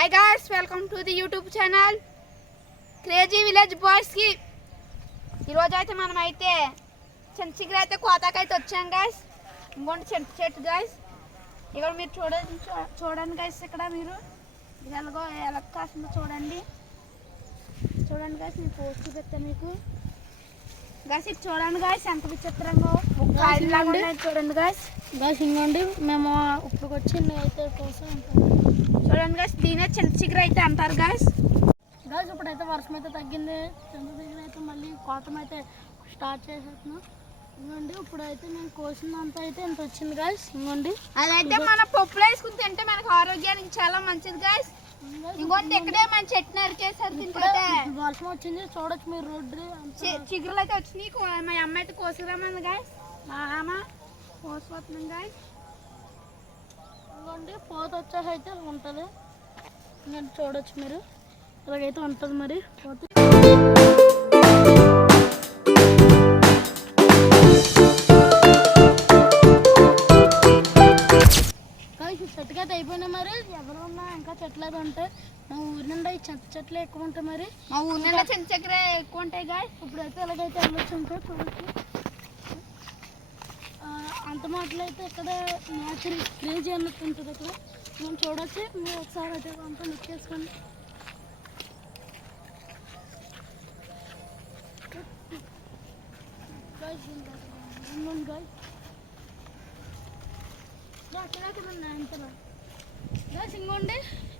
Hi guys welcome to the YouTube channel crazy village బాయ్స్కి ఈరోజు అయితే మనం అయితే చెంచిగిరి అయితే కోతాకైతే వచ్చాం గాయస్ ఇంకోటి చెట్టు చెట్టు గాయస్ ఇక్కడ మీరు చూడండి చూ- చూడండి గాయస్ ఇక్కడ మీరు. ఎలాగో ఎలా కాసిందో చూడండి. చూడండి గాయస్ నేను పోస్ట్ చూపిస్తా మీకు. గాయస్ ఇది చూడండి గాయస్ ఎంత విచిత్రంగా చూడండి గాయస్ గాయస్ ఇంకోండి మేము ఇప్పుడు వచ్చి అయితే కోసం చూడండి గాయస్ దీనే చెంచిగిరి అయితే అంటారు గాయస్ గాయస్ ఇప్పుడైతే వర్షం అయితే తగ్గింది. చంద్ర దగ్గర అయితే మళ్ళీ కోతం అయితే స్టార్ట్ చేసేస్తున్నాం. ఇంకోండి ఇప్పుడైతే నేను కోసినంత అయితే ఇంత వచ్చింది గాయస్ ఇంకోండి అదైతే మన పప్పులో వేసుకుని తింటే మనకు ఆరోగ్యానికి చాలా మంచిది గాయస్ ఇంకోటి ఇక్కడే మన చెట్టు నరికేసారు తింటే. వర్షం వచ్చింది చూడొచ్చు మీరు రోడ్డు. చిగురులు అయితే వచ్చినాయి. మా అమ్మ అయితే కోసుకురామంది గాయస్ మా అమ్మ కోసిపోతున్నాం గాయస్ ఇంకోండి పోత వచ్చేసి అయితే ఉంటుంది. చూడొచ్చు మీరు. ఇలాగైతే ఉంటుంది మరి. పోత అయితే అయిపోయినాయి మరి ఎవరు ఉన్నా ఇంకా చెట్లు అయితే ఉంటాయి మా ఊరి నుండి చెత్త చెట్లు ఎక్కువ ఉంటాయి మరి. మా ఊరి నిండా చిన్న చక్కెర ఎక్కువ ఉంటాయి గాయస్ ఇప్పుడైతే ఎలాగైతే వెళ్ళొచ్చు ఉంటాయి చూడొచ్చు. ఆ, అంత మాటలు అయితే ఇక్కడ నేచర్ క్రేజీ అన్నట్టు ఉంటుంది ఇక్కడ మనం చూడొచ్చు. మీరు ఒకసారి అయితే అంతా లుక్ చేసుకోండి. రా, అక్కడ అక్కడ ఉన్నాయి అంతలా. Guys, ఇంకోండి ఇక్కడ